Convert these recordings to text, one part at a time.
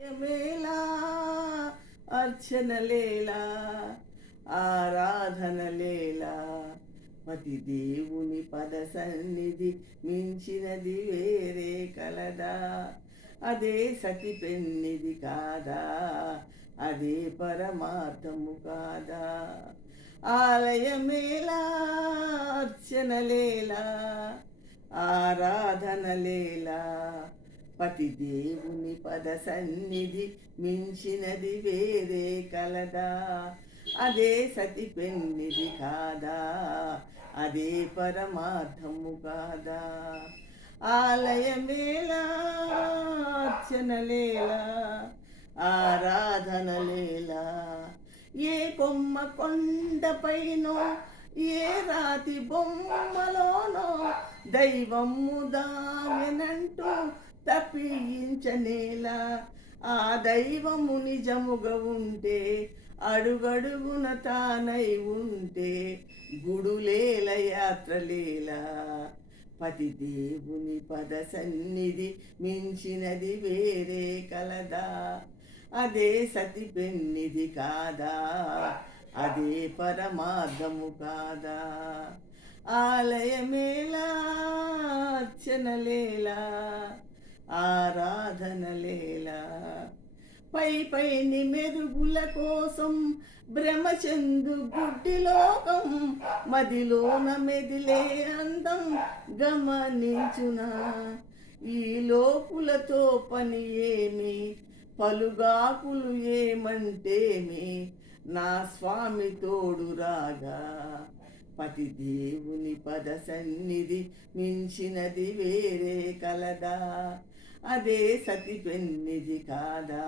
మేలా అర్చనలేలా ఆరాధనలేలా పతి దేవుని పద సన్నిధి మించినది వేరే కలదా. అదే సతి పెన్నిది కాదా, అదే పరమార్థము కాదా. ఆలయమేలా అర్చనలేలా ఆరాధనలేలా పతి దేవుని పద సన్నిధి మించినది వేరే కలదా. అదే సతి పెన్నిది కాదా, అదే పరమార్థము కాదా. ఆలయమేలా అర్చనలేలా ఆరాధనలేలా ఏ కొమ్మ కొండపైనో ఏ రాతి బొమ్మలోనో దైవము దాగెనంటూ తప్పించనేలా. ఆ దైవము నిజముగా ఉంటే అడుగడుగున తానై ఉంటే గుడులేల యాత్రలేలా. పతి దేవుని పద సన్నిధి మించినది వేరే కలదా. అదే సతి పెన్నిది కాదా, అదే పరమార్థము కాదా. ఆలయమేలా అర్చనలేలా ఆరాధనలేలా పై పైని మెరుగుల కోసం భ్రమచందు గుడ్డి లోకం మదిలోన మెదిలే అందం గమనించునా. ఈ లోపులతో పని ఏమి, పలుగాకులు ఏమంటేమి, నా స్వామి తోడు రాగా. పతి దేవుని పద సన్నిధి మించినది వేరే కలదా. అదే సతి పెన్నిది కాదా,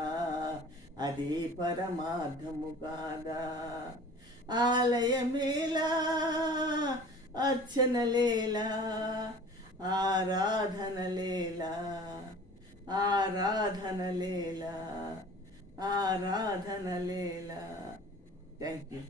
అదే పరమార్థము కాదా. ఆలయమేలా అర్చనలేలా ఆరాధనలేలా ఆరాధనలేలా ఆరాధనలేలా. Thank you.